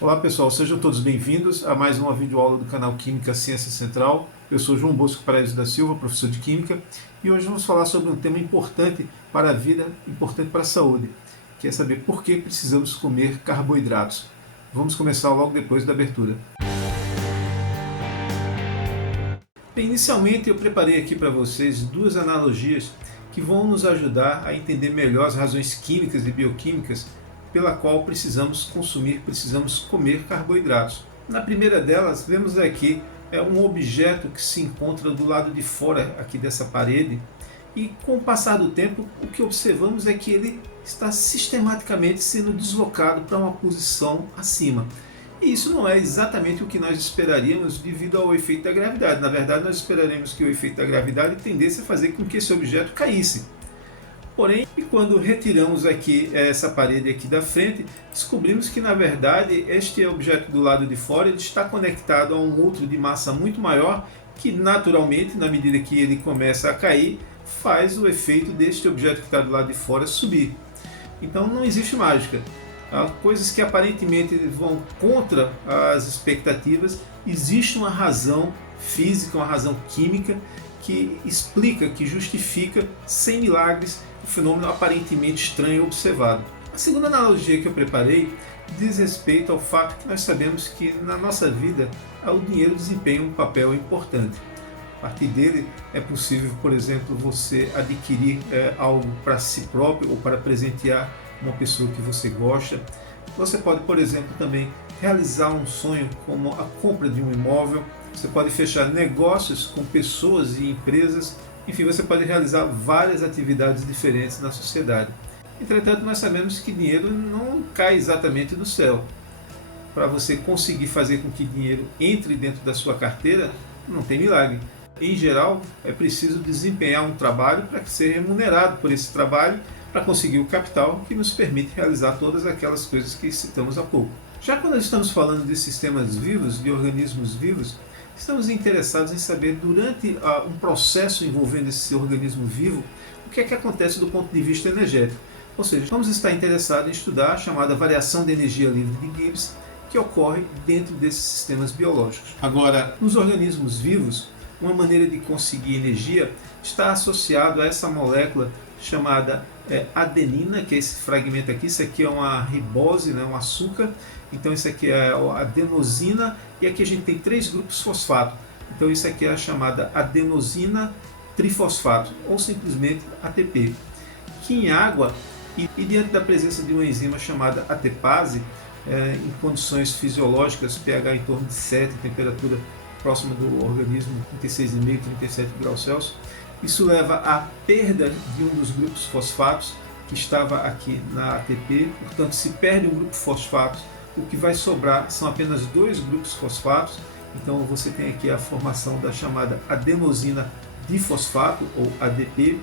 Olá pessoal, sejam todos bem-vindos a mais uma videoaula do canal Química Ciência Central. Eu sou João Bosco Paraíso da Silva, professor de Química, e hoje vamos falar sobre um tema importante para a vida, importante para a saúde, que é saber por que precisamos comer carboidratos. Vamos começar logo depois da abertura. Bem, inicialmente eu preparei aqui para vocês duas analogias que vão nos ajudar a entender melhor as razões químicas e bioquímicas pela qual precisamos comer carboidratos. Na primeira delas, vemos aqui um objeto que se encontra do lado de fora aqui dessa parede e com o passar do tempo, o que observamos é que ele está sistematicamente sendo deslocado para uma posição acima. E isso não é exatamente o que nós esperaríamos devido ao efeito da gravidade. Na verdade, nós esperaríamos que o efeito da gravidade tendesse a fazer com que esse objeto caísse. Porém, quando retiramos aqui essa parede aqui da frente, descobrimos que na verdade este objeto do lado de fora ele está conectado a um outro de massa muito maior que naturalmente, na medida que ele começa a cair, faz o efeito deste objeto que está do lado de fora subir. Então não existe mágica. Coisas que aparentemente vão contra as expectativas, existe uma razão física, uma razão química que explica, que justifica, sem milagres, o fenômeno aparentemente estranho observado. A segunda analogia que eu preparei diz respeito ao fato que nós sabemos que na nossa vida o dinheiro desempenha um papel importante. A partir dele é possível, por exemplo, você adquirir algo para si próprio ou para presentear uma pessoa que você gosta. Você pode, por exemplo, também realizar um sonho como a compra de um imóvel. Você pode fechar negócios com pessoas e empresas. Enfim, você pode realizar várias atividades diferentes na sociedade. Entretanto, nós sabemos que dinheiro não cai exatamente do céu. Para você conseguir fazer com que dinheiro entre dentro da sua carteira, não tem milagre. Em geral, é preciso desempenhar um trabalho para ser remunerado por esse trabalho, para conseguir o capital que nos permite realizar todas aquelas coisas que citamos há pouco. Já quando estamos falando de sistemas vivos, de organismos vivos, estamos interessados em saber, durante um processo envolvendo esse organismo vivo, o que é que acontece do ponto de vista energético. Ou seja, vamos estar interessados em estudar a chamada variação de energia livre de Gibbs, que ocorre dentro desses sistemas biológicos. Agora, nos organismos vivos, uma maneira de conseguir energia está associado a essa molécula chamada adenina, que é esse fragmento aqui. Isso aqui é uma ribose, né, um açúcar. Então isso aqui é a adenosina, e aqui a gente tem 3 grupos fosfato. Então isso aqui é a chamada adenosina trifosfato, ou simplesmente ATP, que em água e diante da presença de uma enzima chamada ATPase, em condições fisiológicas, pH em torno de 7, temperatura próxima do organismo 36,5, 37 graus Celsius, isso leva à perda de um dos grupos fosfatos que estava aqui na ATP. Portanto, se perde um grupo fosfato, o que vai sobrar são apenas 2 grupos fosfatos. Então você tem aqui a formação da chamada adenosina difosfato, ou ADP.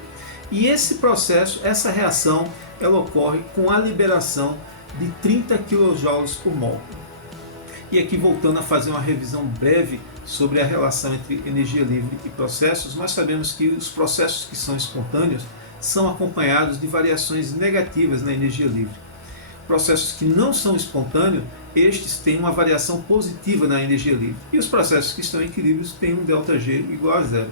E esse processo, essa reação, ela ocorre com a liberação de 30 kJ por mol. E aqui, voltando a fazer uma revisão breve sobre a relação entre energia livre e processos, nós sabemos que os processos que são espontâneos são acompanhados de variações negativas na energia livre. Processos que não são espontâneos, estes têm uma variação positiva na energia livre. E os processos que estão em equilíbrio têm um ΔG igual a zero.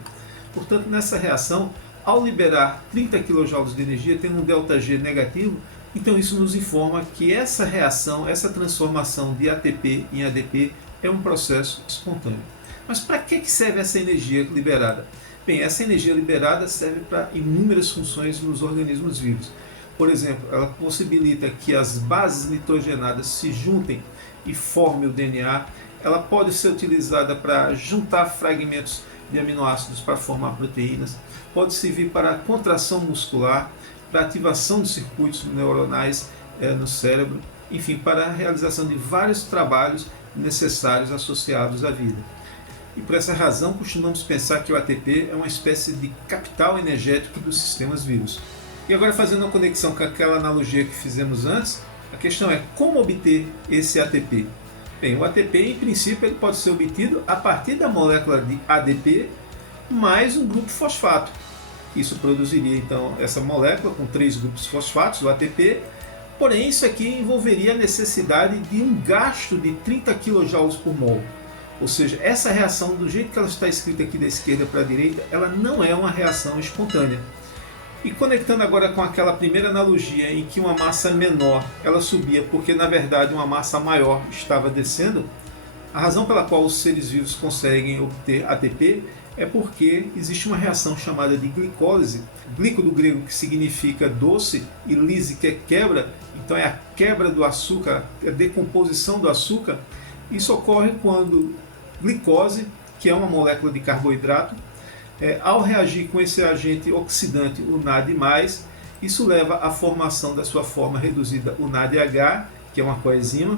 Portanto, nessa reação, ao liberar 30 kJ de energia, tendo um ΔG negativo, então isso nos informa que essa reação, essa transformação de ATP em ADP é um processo espontâneo. Mas para que serve essa energia liberada? Bem, essa energia liberada serve para inúmeras funções nos organismos vivos. Por exemplo, ela possibilita que as bases nitrogenadas se juntem e formem o DNA. Ela pode ser utilizada para juntar fragmentos de aminoácidos para formar proteínas. Pode servir para a contração muscular, para a ativação de circuitos neuronais no cérebro, enfim, para a realização de vários trabalhos necessários associados à vida. E por essa razão costumamos pensar que o ATP é uma espécie de capital energético dos sistemas vivos. E agora, fazendo uma conexão com aquela analogia que fizemos antes, a questão é como obter esse ATP. Bem, o ATP, em princípio, ele pode ser obtido a partir da molécula de ADP mais um grupo fosfato. Isso produziria então essa molécula com 3 grupos fosfatos, o ATP, Porém, isso aqui envolveria a necessidade de um gasto de 30 kJ por mol. Ou seja, essa reação, do jeito que ela está escrita aqui da esquerda para a direita, ela não é uma reação espontânea. E conectando agora com aquela primeira analogia em que uma massa menor ela subia porque na verdade uma massa maior estava descendo, a razão pela qual os seres vivos conseguem obter ATP é porque existe uma reação chamada de glicólise. Glico do grego, que significa doce, e lise, que é quebra, então é a quebra do açúcar, a decomposição do açúcar. Isso ocorre quando glicose, que é uma molécula de carboidrato, ao reagir com esse agente oxidante, o NAD+, isso leva à formação da sua forma reduzida, o NADH, que é uma coenzima,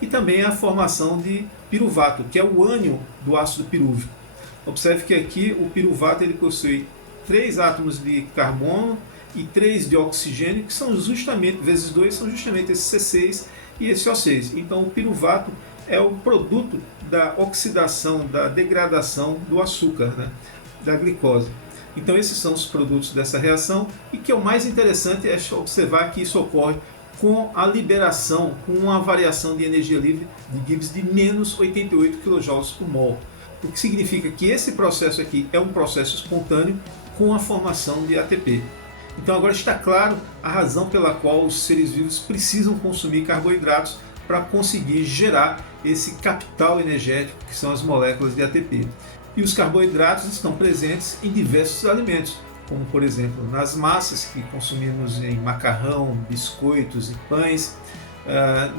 e também a formação de piruvato, que é o ânion do ácido pirúvico. Observe que aqui o piruvato ele possui 3 átomos de carbono e 3 de oxigênio, que são justamente, vezes 2, são justamente esse C6 e esse O6. Então o piruvato é o produto da oxidação, da degradação do açúcar, né, da glicose. Então esses são os produtos dessa reação, e que é o mais interessante é observar que isso ocorre com a liberação, com uma variação de energia livre de Gibbs de menos 88 kJ por mol. O que significa que esse processo aqui é um processo espontâneo com a formação de ATP. Então agora está claro a razão pela qual os seres vivos precisam consumir carboidratos para conseguir gerar esse capital energético que são as moléculas de ATP. E os carboidratos estão presentes em diversos alimentos, como por exemplo nas massas que consumimos em macarrão, biscoitos e pães,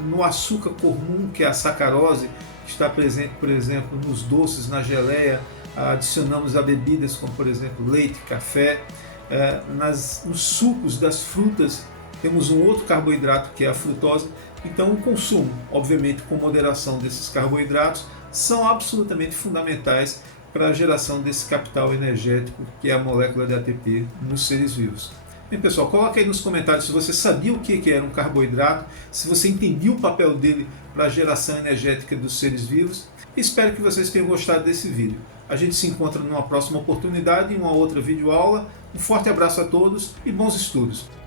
no açúcar comum, que é a sacarose, que está presente, por exemplo, nos doces, na geleia, adicionamos a bebidas como por exemplo leite, café, nos sucos das frutas temos um outro carboidrato que é a frutose. Então o consumo, obviamente com moderação desses carboidratos, são absolutamente fundamentais para a geração desse capital energético que é a molécula de ATP nos seres vivos. Bem, pessoal, coloca aí nos comentários se você sabia o que era um carboidrato, se você entendia o papel dele para a geração energética dos seres vivos. Espero que vocês tenham gostado desse vídeo. A gente se encontra numa próxima oportunidade, em uma outra videoaula. Um forte abraço a todos e bons estudos!